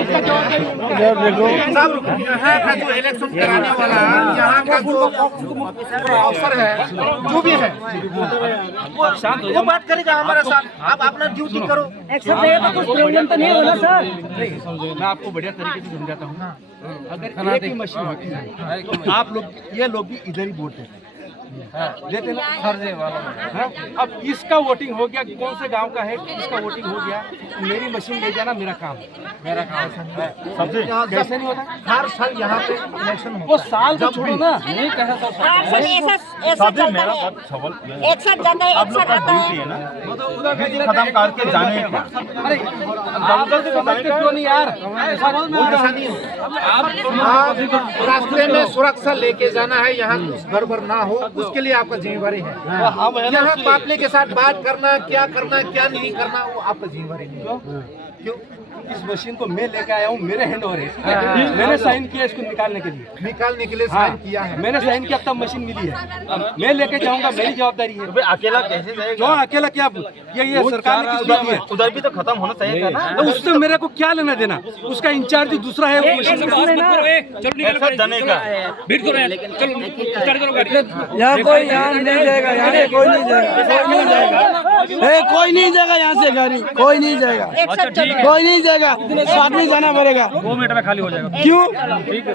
देखो यहाँ का जो इलेक्शन कराने वाला यहाँ का जो अफसर है जो भी है वो बात करेगा हमारे साथ। आप अपना ड्यूटी करो। एक्शन देगा तो कुछ प्रॉब्लम तो नहीं होना सर। मैं आपको बढ़िया तरीके से समझाता हूँ। अगर एक ही मशीन होती है, आप लोग ये लोग भी इधर ही वोट देते हैं, देते ना फर्जे वाला। अब इसका वोटिंग हो गया, कौन से गांव का है, इसका वोटिंग हो गया, मेरी मशीन ले जाना मेरा काम सबसे कैसे नहीं होता। हर साल यहाँ पे इलेक्शन वो साल को छोड़ो ना, नहीं कहा एक साथ जाता है, एक साथ आता है। खत्म करके जाने का। अरे जल्दी समझते क्यों नहीं यार। ऐसा नहीं हो। आप रास्ते में सुरक्षा लेके जाना है, यहाँ कुछ गड़बड़ ना हो, उसके लिए आपका जिम्मेवारी है। यहाँ पापले के साथ बात करना, क्या नहीं करना, वो आपका जिम्मेवारी है। क्यों इस मशीन को मैं लेके आया हूँ, मेरे हैंड ओवर है, मैंने साइन किया इसको निकालने के लिए साइन किया है। मैंने साइन किया, तब मशीन मिली है। अब मैं लेके जाऊंगा, मेरी जवाबदारी है। तो अकेला कैसे जाएगा? क्यों अकेला क्या, ये सरकार ने किस दिया है? उधर भी तो खत्म होना चाहिए था ना। तो उससे मेरे को क्या लेना देना, उसका इंचार्ज दूसरा है। यहाँ कोई यहाँ नहीं जाएगा, यहाँ से कोई नहीं जाएगा, कोई नहीं जाएगा यहाँ से गाड़ी, कोई नहीं जाएगा, कोई नहीं जाएगा। साथ में जाना पड़ेगा, 2 मिनट में खाली हो जाएगा। क्यों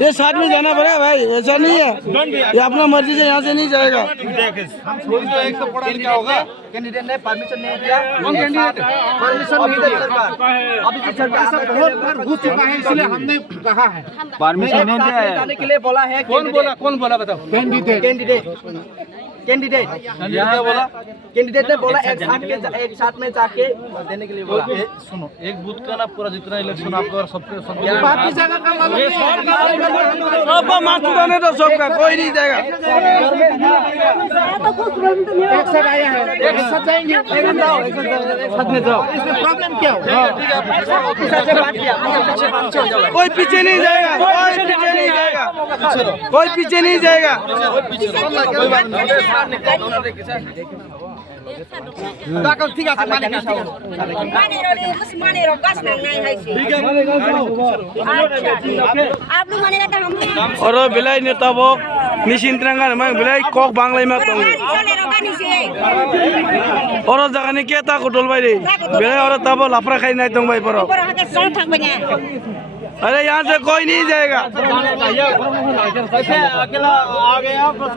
ये साथ में जाना पड़ेगा भाई, ऐसा नहीं है, ये अपना मर्जी से यहाँ से नहीं जाएगा। एक तो पढ़ा लिखा होगा, कैंडिडेट ने परमिशन नहीं दिया। कौन कैंडिडेट? परमिशन नहीं दिया सरकार। अभी तो सरकार बहुत बार घुस चुका है, इसलिए हमने कहा है परमिशन नहीं दिया है। जाने के लिए बोला है। कौन बोला बताओ। कैंडिडेट क्या बोला? कैंडिडेट ने बोला एक साथ में जाके देने के लिए बोला। सुनो, एक बूथ का ना पूरा जितना इलेक्शन आपका और सबके बाकी जगह का मालूम नहीं तो सबका कोई नहीं जाएगा। एक साथ आया है, एक साथ जाएंगे, साथ में जाओ। इसमें प्रॉब्लम क्या हो? कोई पीछे नहीं जाएगा, कोई पीछे नहीं जाएगा, कोई पीछे नहीं जाएगा। ठीक है और बिलाई नेता वो मिशन तिरंगा में बिलाई कोक बांग्ला में तो और जगह ने क्या था कुटुल भाई बिलाई और तब लापरा खाई नहीं तुम भाई पर। अरे यहाँ से कोई नहीं जाएगा। अकेला आ गया।